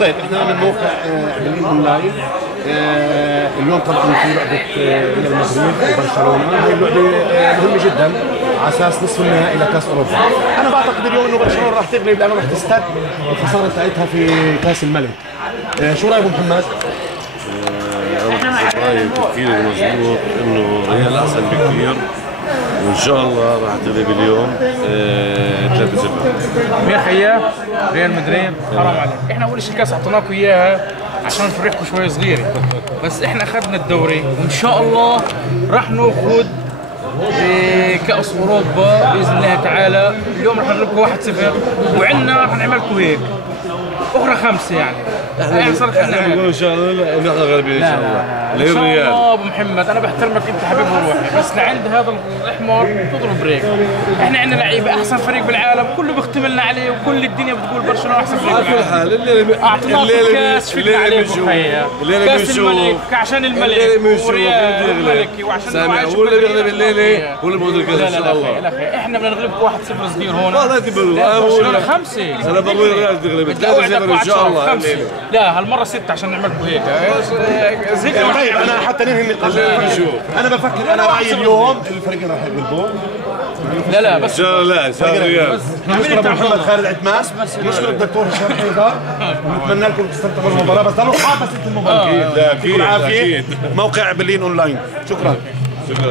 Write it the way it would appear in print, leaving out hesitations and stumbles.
طيب احنا من موقع برلين اونلاين. اليوم طبعا في لعبه ريال مدريد وبرشلونه، هاي اللعبه مهمه جدا على اساس نصف النهائي لكاس اوروبا. انا بعتقد اليوم انه برشلونه راح تغلب لانه راح تستد الخساره بتاعتها في كاس الملك. شو رايك ابو محمد؟ انا رايي تفكيري مظبوط انه ريال احسن بكثير، وان شاء الله راح تغلب اليوم 3-0. يا خيا ريال مدريد حرام عليك، احنا اول شيء الكاس اعطيناكم اياها عشان نفرحكم شوي صغيره، بس احنا اخذنا الدوري وان شاء الله راح ناخذ كاس اوروبا باذن الله تعالى. اليوم راح نغلبكم 1-0 وعندنا راح نعمل لكم هيك اخرى 5 يعني. احنا بنقول ان شاء الله نحن غالبين ان شاء الله. ان شاء الله ابو محمد، انا بحترمك انت حبيبي وروحي، بس لعند هذا الاحمر تضرب بريك. احنا عندنا لعيبه احسن فريق بالعالم، كله بيختملنا عليه وكل الدنيا بتقول برشلونه احسن فريق بالعالم. على كل حال اعطيناك الكاس فينا عليكم خيا، كاس الملك عشان الملك وريال الملكي وعشان هو اللي بيغلب الليله هو اللي بياخذ الكاس ان شاء الله. لا لا احنا بدنا نغلبكم 1-0 صغير هون. والله برشلونه 5. انا بقول الريال تغلب 3-0 ان شاء الله. لا هالمره 6 عشان نعمل لكم هيك زهقنا. طيب انا حتى ننهي النقاش انا بفكر، انا رايي اليوم الفريقين راح يغلبوا. لا بس ان شاء الله الريال. نشكر ابو محمد خالد عتماس، نشكر الدكتور هشام حيدر، ونتمنى لكم تستمتعوا بالمباراه، بس ضلوا حابس المباراه. اكيد اكيد. موقع برلين اونلاين، شكرا.